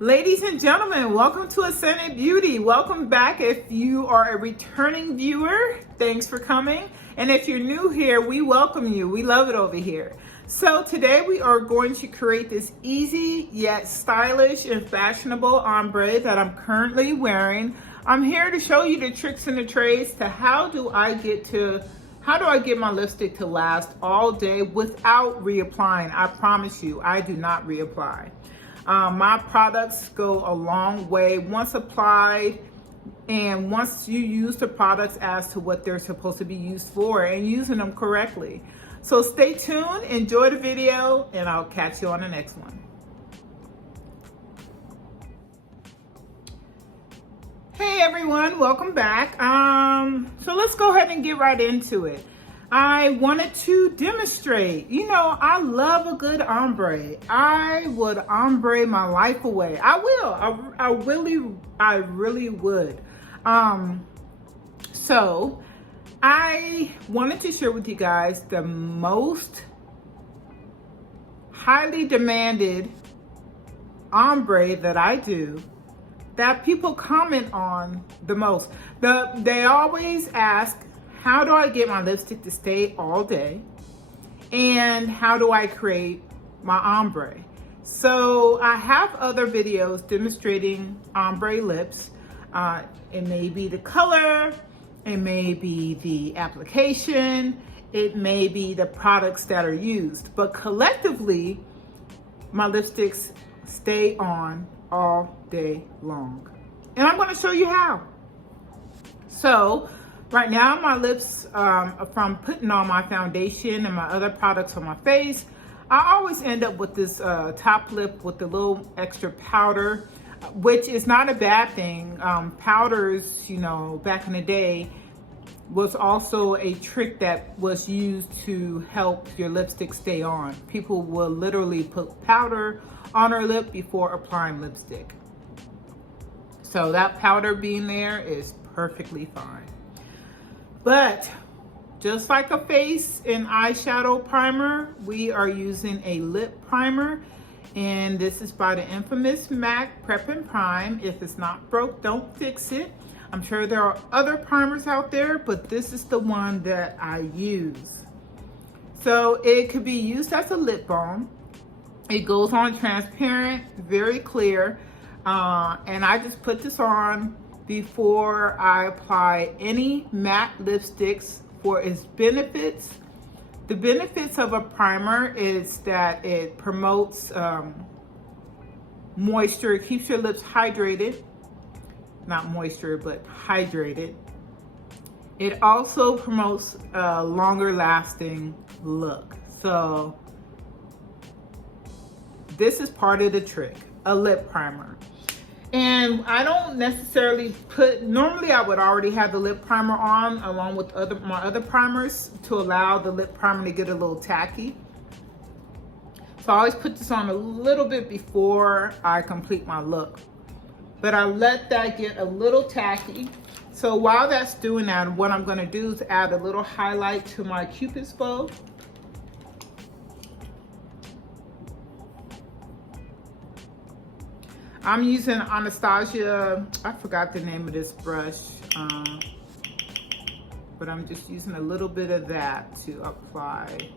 Ladies and gentlemen, welcome to Ascended Beauty. Welcome back. If you are a returning viewer, thanks for coming. And if you're new here, we welcome you. We love it over here. So today we are going to create this easy yet stylish and fashionable ombre that I'm currently wearing. I'm here to show you the tricks and the trades to how do I get my lipstick to last all day without reapplying. I promise you, I do not reapply. My products go a long way once applied and once you use the products as to what they're supposed to be used for and using them correctly. So stay tuned, enjoy the video, and I'll catch you on the next one. Hey everyone, welcome back. So let's go ahead and get right into it. I wanted to demonstrate, I love a good ombre. I would ombre my life away. I will, I really would. So I wanted to share with you guys the most highly demanded ombre that I do that people comment on the most. They always ask, how do I get my lipstick to stay all day? And how do I create my ombre? So I have other videos demonstrating ombre lips. It may be the color, it may be the application, it may be the products that are used, but collectively, my lipsticks stay on all day long. And I'm gonna show you how. So, right now, my lips, from putting on my foundation and my other products on my face, I always end up with this top lip with a little extra powder, which is not a bad thing. Powders, back in the day, was also a trick that was used to help your lipstick stay on. People will literally put powder on their lip before applying lipstick. So that powder being there is perfectly fine. But just like a face and eyeshadow primer, we are using a lip primer. And this is by the infamous M.A.C Prep and Prime. If it's not broke, don't fix it. I'm sure there are other primers out there, but this is the one that I use. So it could be used as a lip balm. It goes on transparent, very clear. And I just put this on before I apply any matte lipsticks for its benefits. The benefits of a primer is that it promotes moisture. It keeps your lips hydrated. Not moisture, but hydrated. It also promotes a longer lasting look. So this is part of the trick, a lip primer. And I don't necessarily normally I would already have the lip primer on along with my other primers to allow the lip primer to get a little tacky. So I always put this on a little bit before I complete my look. But I let that get a little tacky. So while that's doing that, what I'm gonna do is add a little highlight to my Cupid's bow. I'm using Anastasia, I forgot the name of this brush, but I'm just using a little bit of that to apply.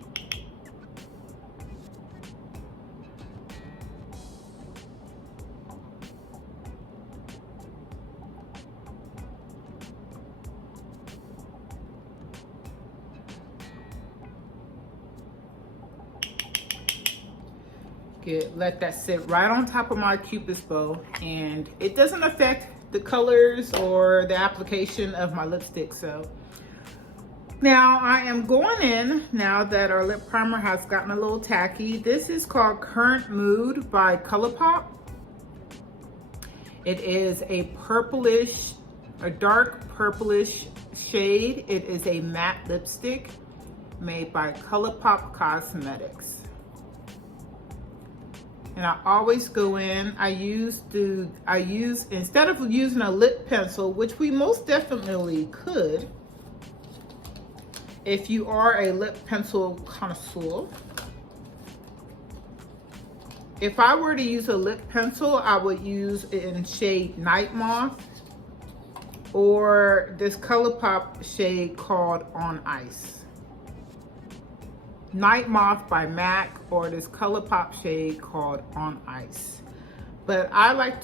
Let that sit right on top of my Cupid's bow, and it doesn't affect the colors or the application of my lipstick. So now I am going in, now that our lip primer has gotten a little tacky. This is called Current Mood by ColourPop. It is a dark purplish shade. It is a matte lipstick made by ColourPop Cosmetics. And I always go in, instead of using a lip pencil, which we most definitely could, if you are a lip pencil connoisseur, If I were to use a lip pencil, I would use it in shade Night Moth or this ColourPop shade called On Ice. Night Moth by M.A.C or this ColourPop shade called On Ice. But I want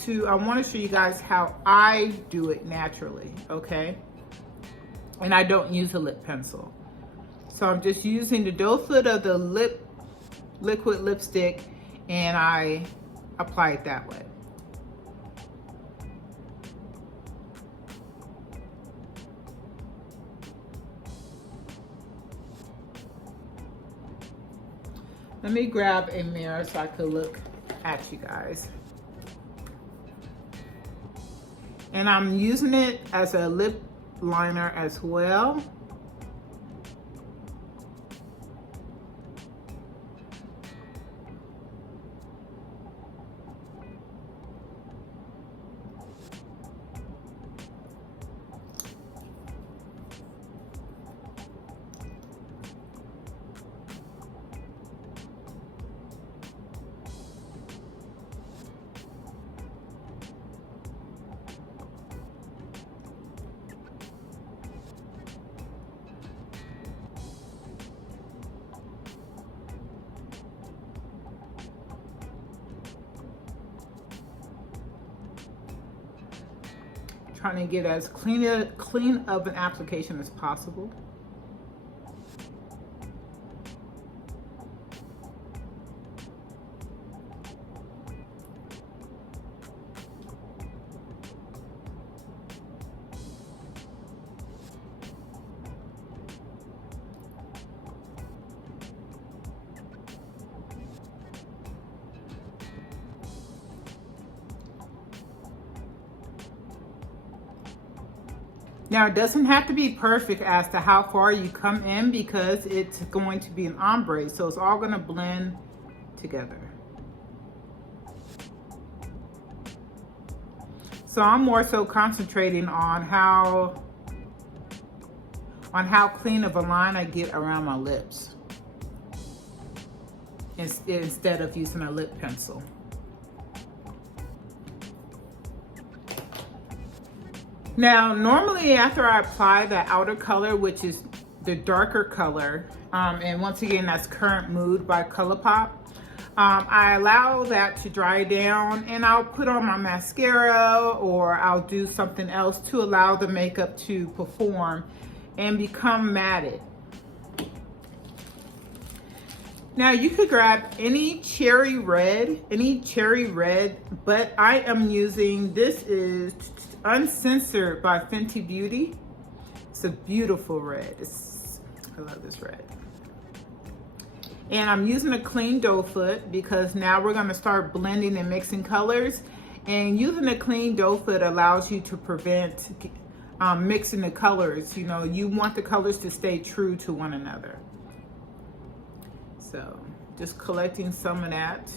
to show you guys how I do it naturally, okay? And I don't use a lip pencil. So I'm just using the doe foot of the liquid lipstick, and I apply it that way. Let me grab a mirror so I could look at you guys. And I'm using it as a lip liner as well. Trying to get as clean of an application as possible. Now, it doesn't have to be perfect as to how far you come in because it's going to be an ombre, so it's all going to blend together. So I'm more so concentrating on how clean of a line I get around my lips instead of using a lip pencil. Now, normally after I apply the outer color, which is the darker color, and once again, that's Current Mood by ColourPop, I allow that to dry down and I'll put on my mascara or I'll do something else to allow the makeup to perform and become matted. Now you could grab any cherry red, but I am using, this is Uncensored by Fenty Beauty. It's a beautiful red. I love this red. And I'm using a clean doe foot because now we're gonna start blending and mixing colors. And using a clean doe foot allows you to prevent mixing the colors. You know, you want the colors to stay true to one another. So just collecting some of that.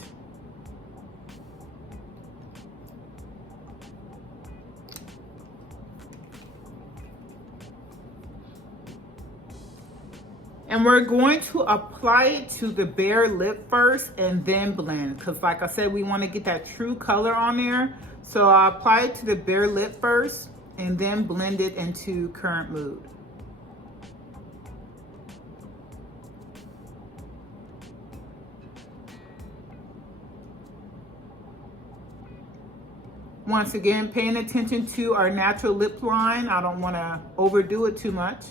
And we're going to apply it to the bare lip first and then blend. Because like I said, we want to get that true color on there. So I'll apply it to the bare lip first and then blend it into Current Mood. Once again, paying attention to our natural lip line. I don't want to overdo it too much.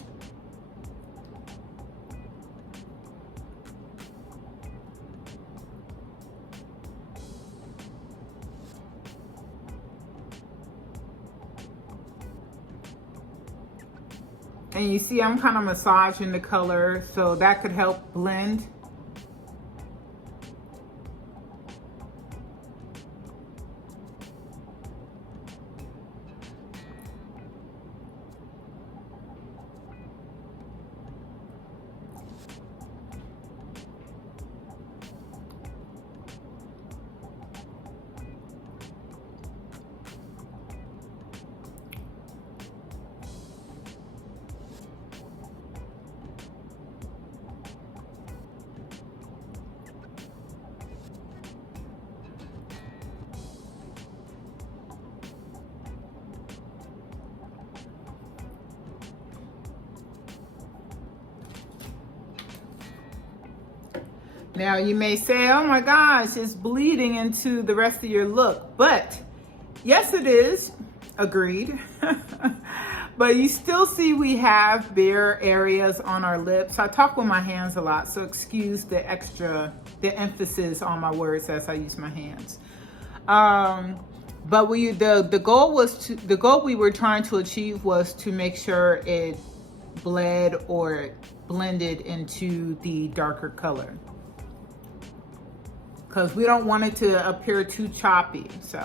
And you see I'm kind of massaging the color, so that could help blend. Now you may say, oh my gosh, it's bleeding into the rest of your look. But yes, it is. Agreed. But you still see we have bare areas on our lips. I talk with my hands a lot, so excuse the emphasis on my words as I use my hands. But the goal we were trying to achieve was to make sure it bled or blended into the darker color, because we don't want it to appear too choppy. So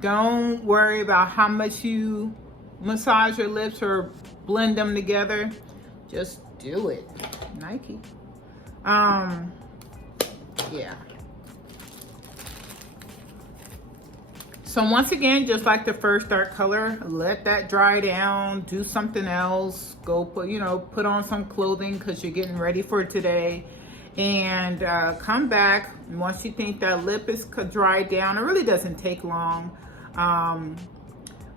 don't worry about how much you massage your lips or blend them together. Just do it. Nike. Yeah. So once again, just like the first dark color, let that dry down, do something else, go put on some clothing because you're getting ready for today, and come back once you think that lip is dried down. It really doesn't take long.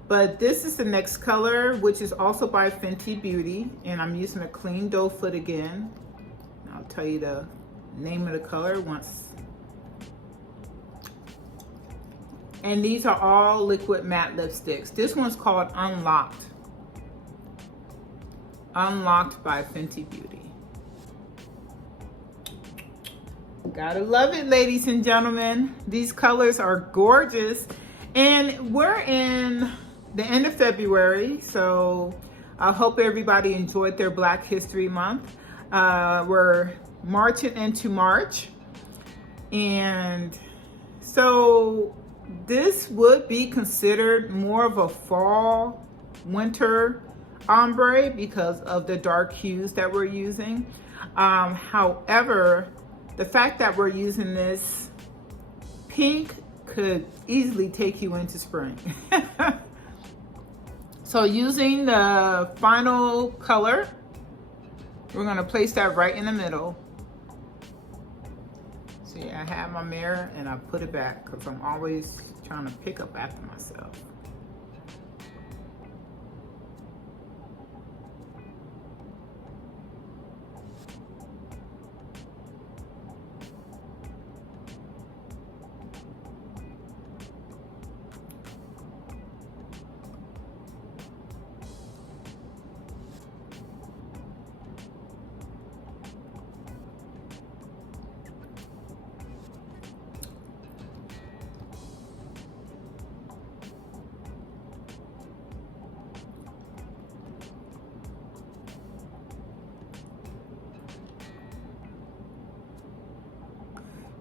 But this is the next color, which is also by Fenty Beauty, and I'm using a clean doe foot again. I'll tell you the name of the color once. And these are all liquid matte lipsticks. This one's called Unlocked. Unlocked by Fenty Beauty. Gotta love it, ladies and gentlemen. These colors are gorgeous. And we're in the end of February, so I hope everybody enjoyed their Black History Month. We're marching into March. And so this would be considered more of a fall, winter ombre because of the dark hues that we're using. However, the fact that we're using this pink could easily take you into spring. So using the final color, we're going to place that right in the middle. See, I have my mirror and I put it back because I'm always trying to pick up after myself.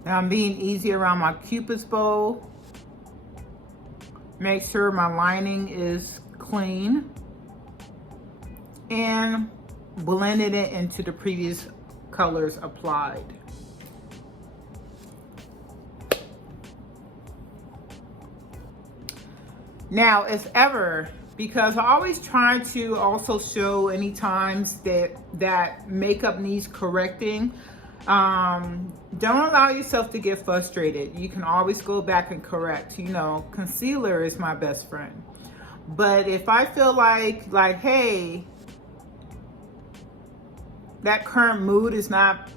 Now I'm being easy around my Cupid's bow. Make sure my lining is clean. And blended it into the previous colors applied. Now, as ever, because I always try to also show any times that makeup needs correcting, don't allow yourself to get frustrated. You can always go back and correct. You know, concealer is my best friend. But if I feel like hey, that current mood is not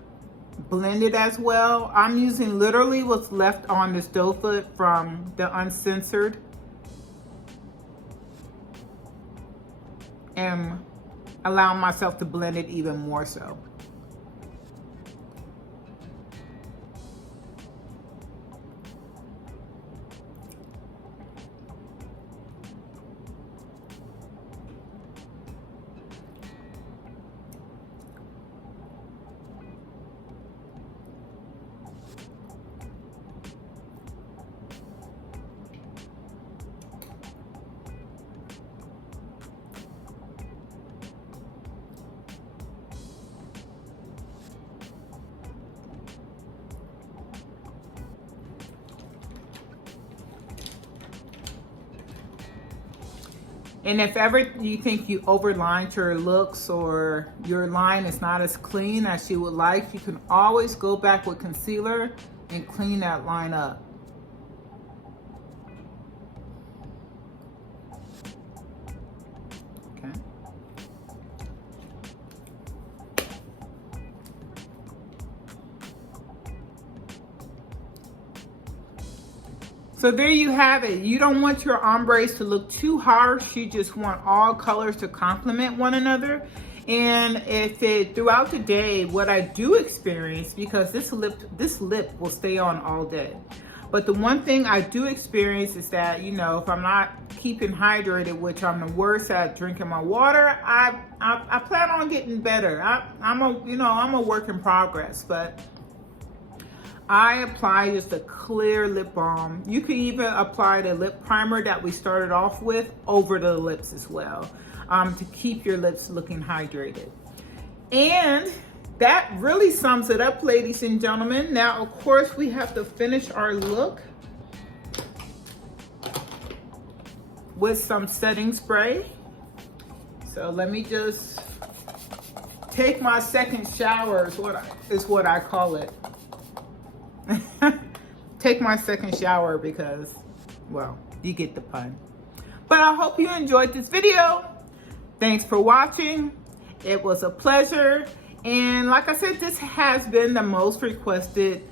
blended as well, I'm using literally what's left on this doe foot from the Uncensored and allowing myself to blend it even more so. And if ever you think you overlined your looks or your line is not as clean as you would like, you can always go back with concealer and clean that line up. Okay. So there you have it. You don't want your ombres to look too harsh. You just want all colors to complement one another. And if it throughout the day, what I do experience, because this lip will stay on all day. But the one thing I do experience is that, you know, if I'm not keeping hydrated, which I'm the worst at drinking my water, I plan on getting better. I'm a work in progress, but I apply just a clear lip balm. You can even apply the lip primer that we started off with over the lips as well, to keep your lips looking hydrated. And that really sums it up, ladies and gentlemen. Now, of course, we have to finish our look with some setting spray. So let me just take my second shower is what I call it. Take my second shower because, well, you get the pun. But I hope you enjoyed this video. Thanks for watching. It was a pleasure. And like I said, this has been the most requested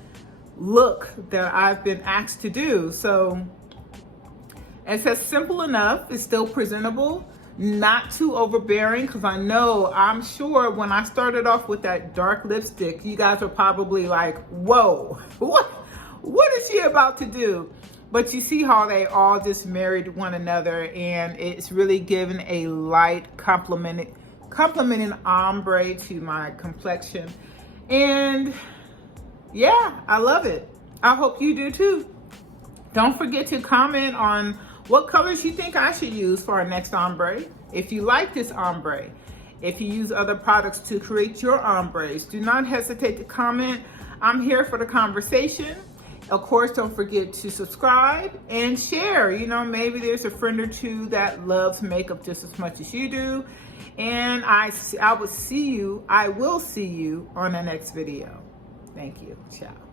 look that I've been asked to do. So it's as simple enough. It's still presentable, not too overbearing, because I'm sure when I started off with that dark lipstick, you guys are probably like, whoa, what is she about to do? But you see how they all just married one another, and it's really given a light complementing ombre to my complexion. And yeah, I love it. I hope you do too. Don't forget to comment on what colors you think I should use for our next ombre. If you like this ombre, if you use other products to create your ombres, do not hesitate to comment. I'm here for the conversation. Of course, don't forget to subscribe and share. You know, maybe there's a friend or two that loves makeup just as much as you do. And I will see you on the next video. Thank you. Ciao.